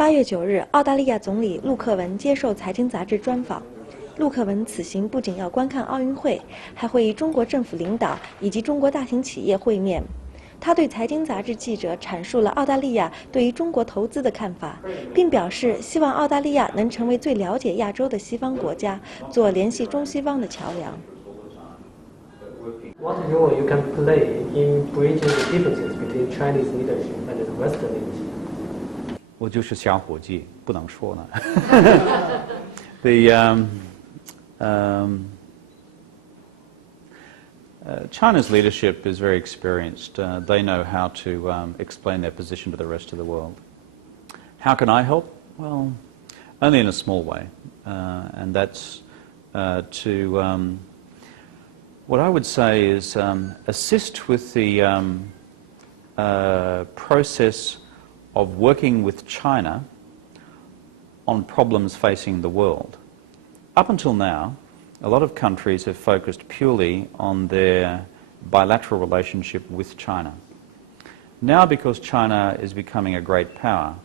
8月9日，澳大利亚总理陆克文接受财经杂志专访。陆克文此行不仅要观看奥运会，还会与中国政府领导以及中国大型企业会面。他对财经杂志记者阐述了澳大利亚对于中国投资的看法，并表示希望澳大利亚能成为最了解亚洲的西方国家，做联系中西方的桥梁。What role you can play in bridging the differences between Chinese leadership and the Western leadership? 我就是小伙计，不能说呢。China's leadership is very experienced. They know how to explain their position to the rest of the world. How can I help? Well, only in a small way, and that's to what I would say is assist with the process of working with China on problems facing the world. Up until now, a lot of countries have focused purely on their bilateral relationship with China. Now, because China is becoming a great power,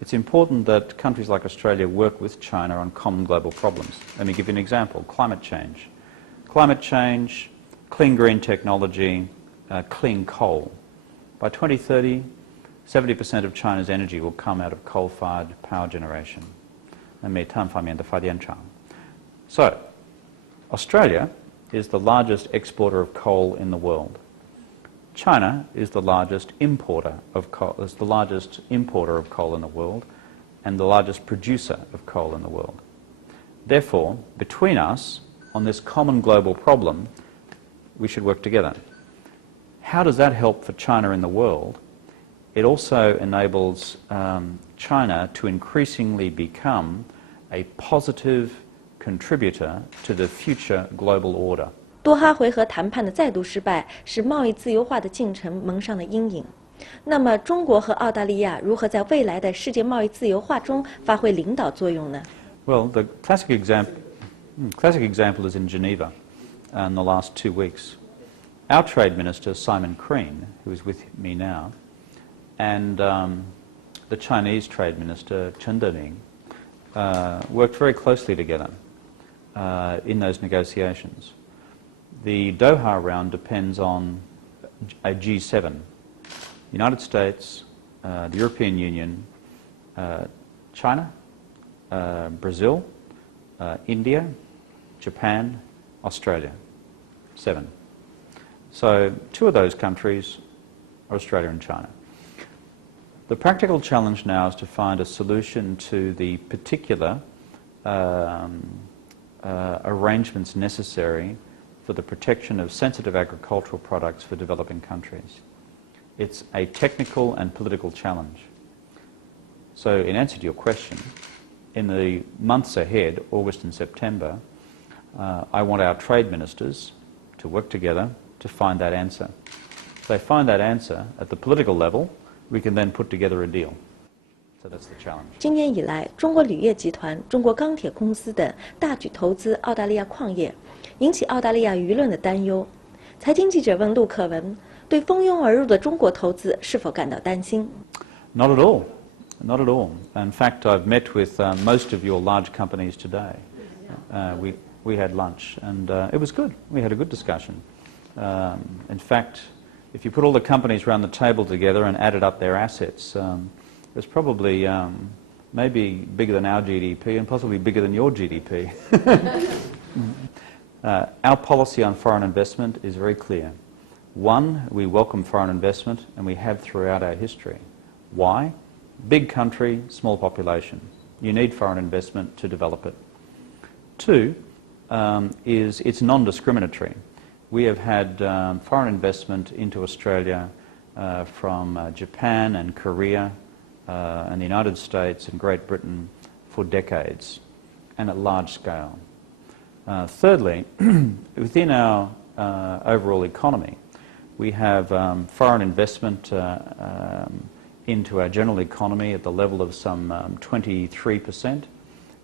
it's important that countries like Australia work with China on common global problems. Let me give you an example: climate change. Climate change, clean green technology, clean coal. By 2030, 70% of China's energy will come out of coal-fired power generation. 煤炭方面的发电厂。So, Australia is the largest exporter of coal in the world. China is the largest importer of coal, is the largest importer of coal in the world, and the largest producer of coal in the world. Therefore, between us, on this common global problem, we should work together. How does that help for China in the world? It also enables China to increasingly become a positive contributor to the future global order. 多哈回合谈判的再度失败，使贸易自由化的进程蒙上了阴影。那么，中国和澳大利亚如何在未来的世界贸易自由化中发挥领导作用呢？ Well, the classic example is in Geneva in the last 2 weeks. Our Trade Minister, Simon Crean, who is with me now, and the Chinese Trade Minister, Chen Deming, worked very closely together in those negotiations. The Doha round depends on a G7, United States, the European Union, China, Brazil, India, Japan, Australia. 7. So 2 of those countries are Australia and China. The practical challenge now is to find a solution to the particular arrangements necessary for the protection of sensitive agricultural products for developing countries. It's a technical and political challenge. So in answer to your question, in the months ahead, August and September, I want our trade ministers to work together to find that answer. If they find that answer at the political level, we can then put together a deal. So that's the challenge. 今年以来，中国铝业集团、中国钢铁公司等大举投资澳大利亚矿业，引起澳大利亚舆论的担忧。财经记者问陆克文，对蜂拥而入的中国投资是否感到担心 Not at all. Not at all. In fact, I've met with most of your large companies today. We had lunch, and it was good. We had a good discussion. In fact, if you put all the companies around the table together and added up their assets, it's probably maybe bigger than our GDP and possibly bigger than your GDP. Our policy on foreign investment is very clear. 1, we welcome foreign investment, and we have throughout our history. Why? Big country, small population. You need foreign investment to develop it. 2, is it's non-discriminatory. We have had foreign investment into Australia from Japan and Korea and the United States and Great Britain for decades and at large scale. Thirdly, within our overall economy, we have foreign investment into our general economy at the level of some 23%.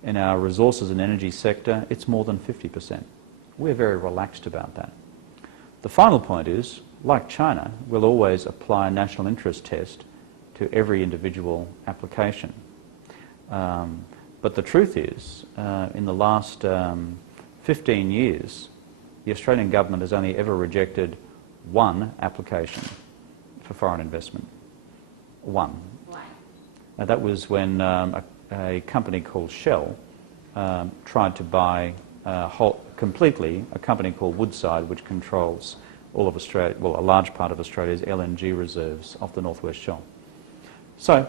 In our resources and energy sector, it's more than 50%. We're very relaxed about that. The final point is, like China, we'll always apply a national interest test to every individual application. But the truth is, in the last 15 years, the Australian government has only ever rejected one application for foreign investment. One. Why? That was when a company called Shell tried to buy completely a company called Woodside, which controls all of Australia, well, a large part of Australia's LNG reserves off the Northwest Shelf. So,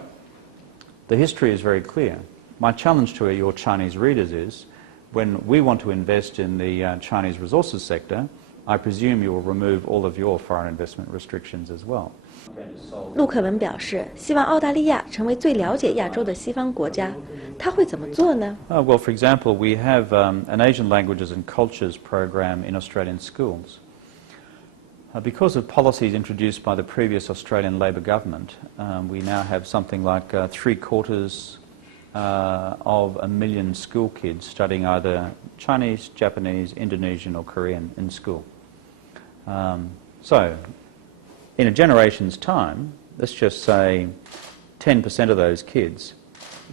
the history is very clear. My challenge to your Chinese readers is, when we want to invest in the Chinese resources sector, I presume you will remove all of your foreign investment restrictions as well. 陆克文表示，希望澳大利亚成为最了解亚洲的西方国家。他会怎么做呢？ Well, for example, we have an Asian languages and cultures program in Australian schools. Because of policies introduced by the previous Australian Labor government, we now have something like 3/4 of 1 million school kids studying either Chinese, Japanese, Indonesian or Korean in school. So, in a generation's time, let's just say 10% of those kids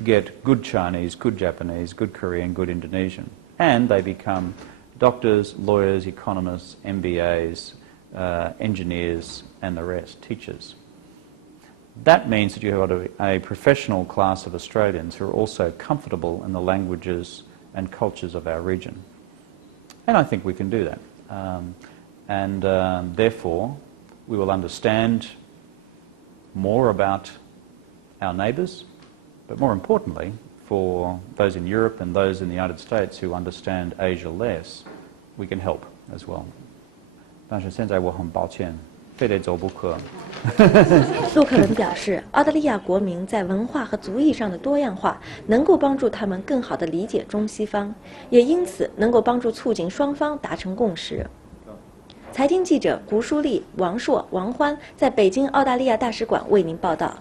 get good Chinese, good Japanese, good Korean, good Indonesian, and they become doctors, lawyers, economists, MBAs, engineers and the rest, teachers. That means that you have a professional class of Australians who are also comfortable in the languages and cultures of our region. And I think we can do that. Therefore, we will understand more about our neighbours, but more importantly, for those in Europe and those in the United States who understand Asia less, we can help as well. 但是现在我很抱歉，非得走不可。陆克文表示，澳大利亚国民在文化和族裔上的多样化，能够帮助他们更好地理解中西方，也因此能够帮助促进双方达成共识。财经记者胡舒丽、王硕、王欢在北京澳大利亚大使馆为您报道。